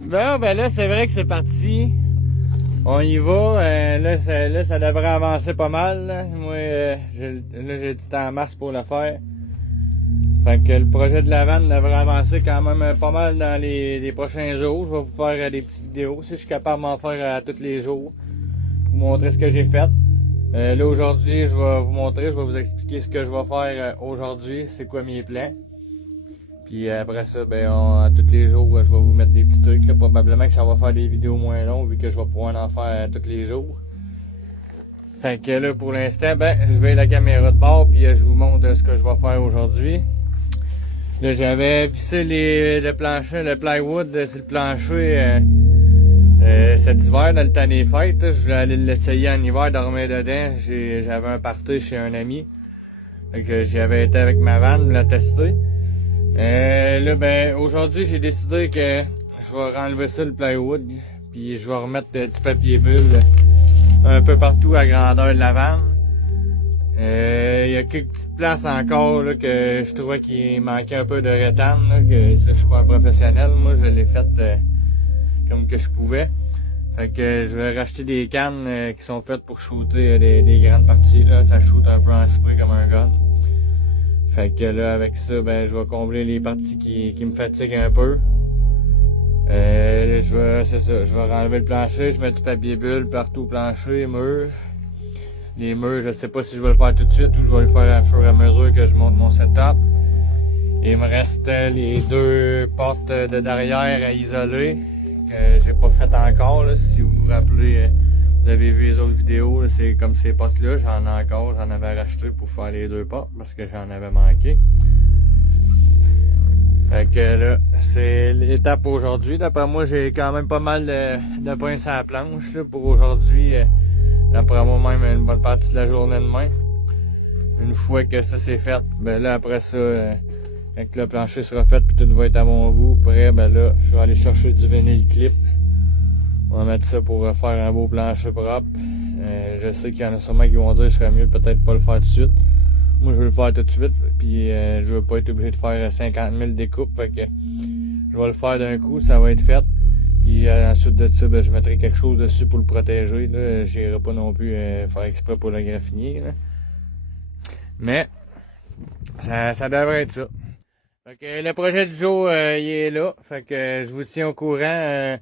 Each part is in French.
Bon, ben là, c'est vrai que c'est parti. On y va. Là, ça devrait avancer pas mal. Là. Moi, j'ai du temps en masse pour le faire. Fait que le projet de la vanne devrait avancer quand même pas mal dans les prochains jours. Je vais vous faire des petites vidéos. Si je suis capable de m'en faire tous les jours. Vous montrer ce que j'ai fait. Là, aujourd'hui, je vais vous montrer, je vais vous expliquer ce que je vais faire aujourd'hui. C'est quoi mes plans. Puis après ça, ben, tous les jours, je vais vous mettre des petits trucs. Là. Probablement que ça va faire des vidéos moins longues vu que je vais pouvoir en faire tous les jours. Fait que là, pour l'instant, ben, je vais la caméra de bord puis je vous montre ce que je vais faire aujourd'hui. Là, j'avais vissé le plancher, le plywood sur le plancher cet hiver, dans le temps des fêtes. Là. Je voulais aller l'essayer en hiver, dormir dedans. J'avais un party chez un ami. Fait que j'y avais été avec ma vanne, la tester. Là, ben, aujourd'hui, j'ai décidé que je vais renlever ça, le plywood, puis je vais remettre du papier bulle un peu partout à grandeur de la vanne. Il y a quelques petites places encore là, que je trouvais qu'il manquait un peu de rétane, là, que ça, je suis pas un professionnel, moi je l'ai fait comme que je pouvais. Fait que je vais racheter des cannes qui sont faites pour shooter des grandes parties, là. Ça shoot un peu en spray comme un gun. Fait que là, avec ça, ben, je vais combler les parties qui me fatiguent un peu. C'est ça, je vais enlever le plancher, je mets du papier bulle partout au plancher, murs. Les murs, je sais pas si je vais le faire tout de suite ou je vais le faire au fur et à mesure que je monte mon setup. Il me reste les deux portes de derrière à isoler, que j'ai pas fait encore, là. Si vous vous rappelez, vous avez vu les autres vidéos, c'est comme ces portes-là, j'en ai encore, j'en avais racheté pour faire les deux portes parce que j'en avais manqué. Fait que là, c'est l'étape aujourd'hui. D'après moi, j'ai quand même pas mal de pinces à la planche là, pour aujourd'hui. D'après moi, même une bonne partie de la journée demain. Une fois que ça c'est fait, ben là après ça, quand le plancher sera fait puis tout va être à mon goût, prêt, ben là, je vais aller chercher du vinyle clip. On va mettre ça pour faire un beau plancher propre. Je sais qu'il y en a sûrement qui vont dire que je serais mieux peut-être pas le faire tout de suite. Moi, je vais le faire tout de suite, puis je veux pas être obligé de faire 50 000 découpes, fait que je vais le faire d'un coup, ça va être fait. Puis ensuite de ça, ben, je mettrai quelque chose dessus pour le protéger. Je n'irai pas non plus faire exprès pour le graffiner. Là. Mais ça devrait être ça. Fait que le projet du jour, il est là. Fait que je vous tiens au courant.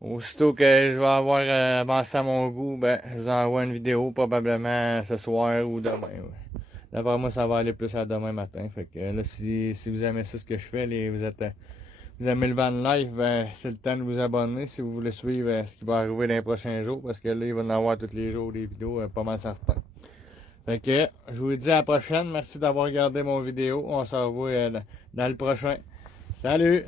Aussitôt que je vais avoir avancé à mon goût, ben, je vous envoie une vidéo probablement ce soir ou demain. Ouais. D'après moi, ça va aller plus à demain matin. Fait que là, si vous aimez ça, ce que je fais, vous aimez le van life, ben, c'est le temps de vous abonner si vous voulez suivre ce qui va arriver dans les prochains jours. Parce que là, il va y en avoir tous les jours des vidéos, pas mal certains. Fait que je vous dis à la prochaine. Merci d'avoir regardé mon vidéo. On se revoit dans le prochain. Salut!